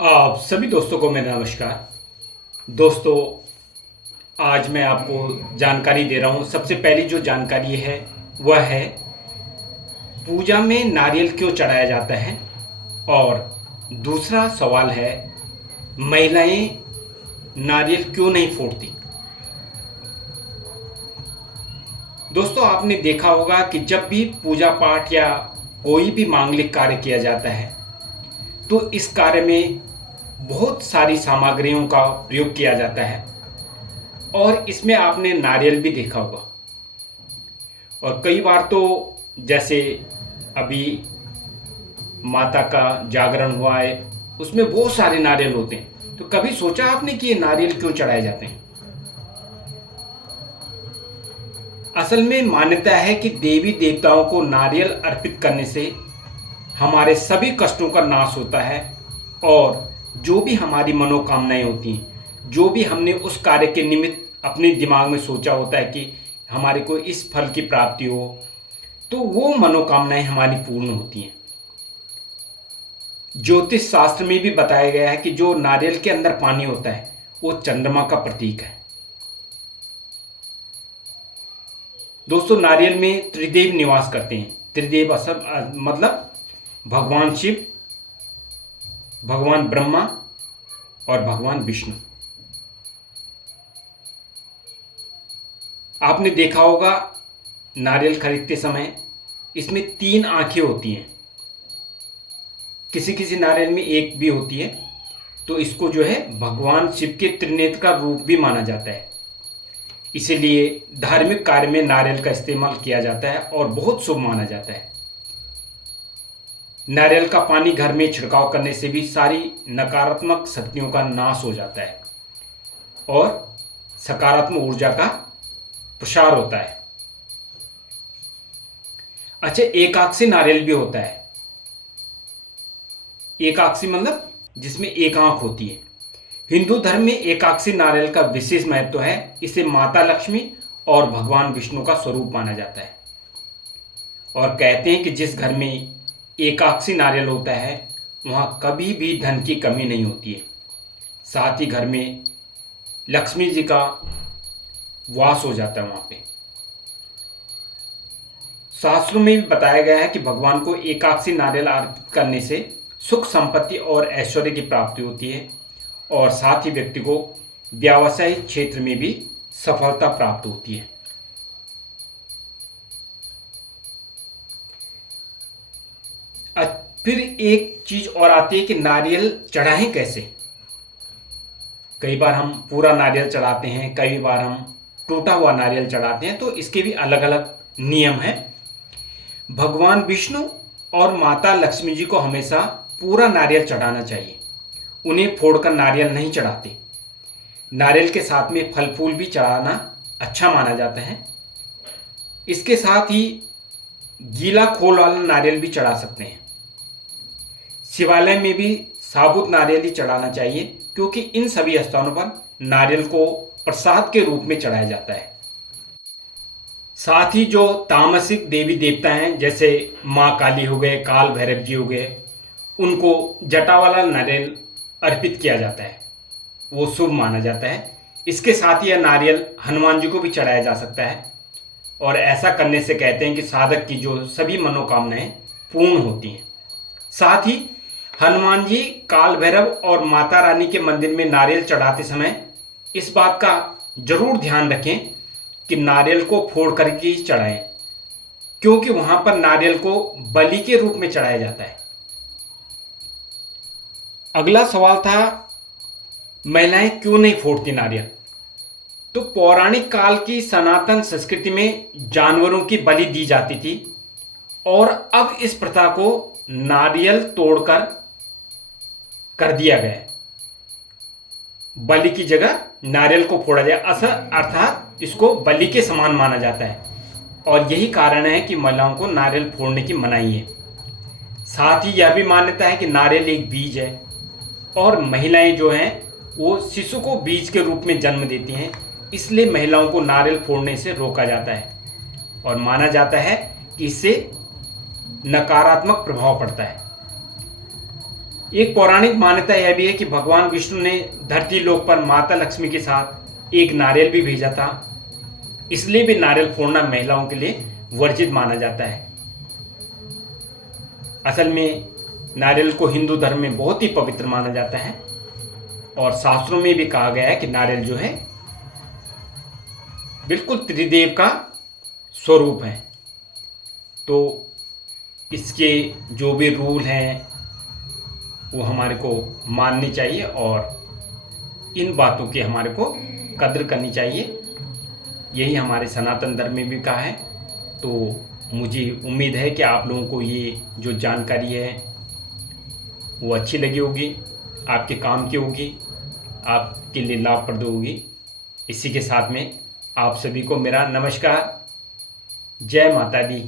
आप सभी दोस्तों को मेरा नमस्कार। दोस्तों, आज मैं आपको जानकारी दे रहा हूँ। सबसे पहली जो जानकारी है वह है पूजा में नारियल क्यों चढ़ाया जाता है, और दूसरा सवाल है महिलाएं नारियल क्यों नहीं फोड़ती। दोस्तों, आपने देखा होगा कि जब भी पूजा पाठ या कोई भी मांगलिक कार्य किया जाता है तो इस कार्य में बहुत सारी सामग्रियों का प्रयोग किया जाता है, और इसमें आपने नारियल भी देखा होगा। और कई बार तो जैसे अभी माता का जागरण हुआ है, उसमें बहुत सारे नारियल होते हैं। तो कभी सोचा आपने कि ये नारियल क्यों चढ़ाए जाते हैं? असल में मान्यता है कि देवी देवताओं को नारियल अर्पित करने से हमारे सभी कष्टों का नाश होता है, और जो भी हमारी मनोकामनाएं होती हैं, जो भी हमने उस कार्य के निमित्त अपने दिमाग में सोचा होता है कि हमारे को इस फल की प्राप्ति हो, तो वो मनोकामनाएं हमारी पूर्ण होती हैं। ज्योतिष शास्त्र में भी बताया गया है कि जो नारियल के अंदर पानी होता है वो चंद्रमा का प्रतीक है। दोस्तों, नारियल में त्रिदेव निवास करते हैं। त्रिदेव असल मतलब भगवान शिव, भगवान ब्रह्मा और भगवान विष्णु। आपने देखा होगा नारियल खरीदते समय इसमें 3 आंखें होती हैं, किसी किसी नारियल में एक भी होती है। तो इसको जो है भगवान शिव के त्रिनेत्र का रूप भी माना जाता है। इसीलिए धार्मिक कार्य में नारियल का इस्तेमाल किया जाता है और बहुत शुभ माना जाता है। नारियल का पानी घर में छिड़काव करने से भी सारी नकारात्मक शक्तियों का नाश हो जाता है और सकारात्मक ऊर्जा का प्रसार होता है। अच्छा, एकाक्षी नारियल भी होता है। एकाक्षी मतलब जिसमें एक आंख होती है। हिंदू धर्म में एकाक्षी नारियल का विशेष महत्व है। इसे माता लक्ष्मी और भगवान विष्णु का स्वरूप माना जाता है, और कहते हैं कि जिस घर में एकाक्षी नारियल होता है वहां कभी भी धन की कमी नहीं होती है। साथ ही घर में लक्ष्मी जी का वास हो जाता है वहां पे। शास्त्रों में भी बताया गया है कि भगवान को एकाक्षी नारियल अर्पित करने से सुख संपत्ति और ऐश्वर्य की प्राप्ति होती है, और साथ ही व्यक्ति को व्यावसायिक क्षेत्र में भी सफलता प्राप्त होती है। फिर एक चीज और आती है कि नारियल चढ़ाएं कैसे। कई बार हम पूरा नारियल चढ़ाते हैं, कई बार हम टूटा हुआ नारियल चढ़ाते हैं, तो इसके भी अलग अलग नियम हैं। भगवान विष्णु और माता लक्ष्मी जी को हमेशा पूरा नारियल चढ़ाना चाहिए। उन्हें फोड़कर नारियल नहीं चढ़ाते। नारियल के साथ में फल फूल भी चढ़ाना अच्छा माना जाता है। इसके साथ ही गीला खोल वाला नारियल भी चढ़ा सकते हैं। शिवालय में भी साबुत नारियल ही चढ़ाना चाहिए, क्योंकि इन सभी स्थानों पर नारियल को प्रसाद के रूप में चढ़ाया जाता है। साथ ही जो तामसिक देवी देवता हैं, जैसे माँ काली हो गए, काल भैरव जी हो गए, उनको जटा वाला नारियल अर्पित किया जाता है, वो शुभ माना जाता है। इसके साथ ही यह नारियल हनुमान जी को भी चढ़ाया जा सकता है, और ऐसा करने से कहते हैं कि साधक की जो सभी मनोकामनाएं पूर्ण होती हैं। साथ ही हनुमान जी, काल भैरव और माता रानी के मंदिर में नारियल चढ़ाते समय इस बात का जरूर ध्यान रखें कि नारियल को फोड़ करके ही चढ़ाएं, क्योंकि वहां पर नारियल को बलि के रूप में चढ़ाया जाता है। अगला सवाल था महिलाएं क्यों नहीं फोड़ती नारियल। तो पौराणिक काल की सनातन संस्कृति में जानवरों की बलि दी जाती थी, और अब इस प्रथा को नारियल तोड़कर कर दिया गया है। बलि की जगह नारियल को फोड़ा जाए, अर्थात इसको बलि के समान माना जाता है, और यही कारण है कि महिलाओं को नारियल फोड़ने की मनाही है। साथ ही यह भी मान्यता है कि नारियल एक बीज है, और महिलाएं जो हैं वो शिशु को बीज के रूप में जन्म देती हैं, इसलिए महिलाओं को नारियल फोड़ने से रोका जाता है, और माना जाता है कि इससे नकारात्मक प्रभाव पड़ता है। एक पौराणिक मान्यता यह भी है कि भगवान विष्णु ने धरती लोक पर माता लक्ष्मी के साथ एक नारियल भी भेजा था, इसलिए भी नारियल फोड़ना महिलाओं के लिए वर्जित माना जाता है। असल में नारियल को हिंदू धर्म में बहुत ही पवित्र माना जाता है और शास्त्रों में भी कहा गया है कि नारियल जो है बिल्कुल त्रिदेव का स्वरूप है। तो इसके जो भी रूल हैं वो हमारे को मानने चाहिए और इन बातों की हमारे को कद्र करनी चाहिए। यही हमारे सनातन धर्म में भी कहा है। तो मुझे उम्मीद है कि आप लोगों को ये जो जानकारी है वो अच्छी लगी होगी, आपके काम की होगी, आपके लिए लाभप्रद होगी। इसी के साथ में आप सभी को मेरा नमस्कार। जय माता दी।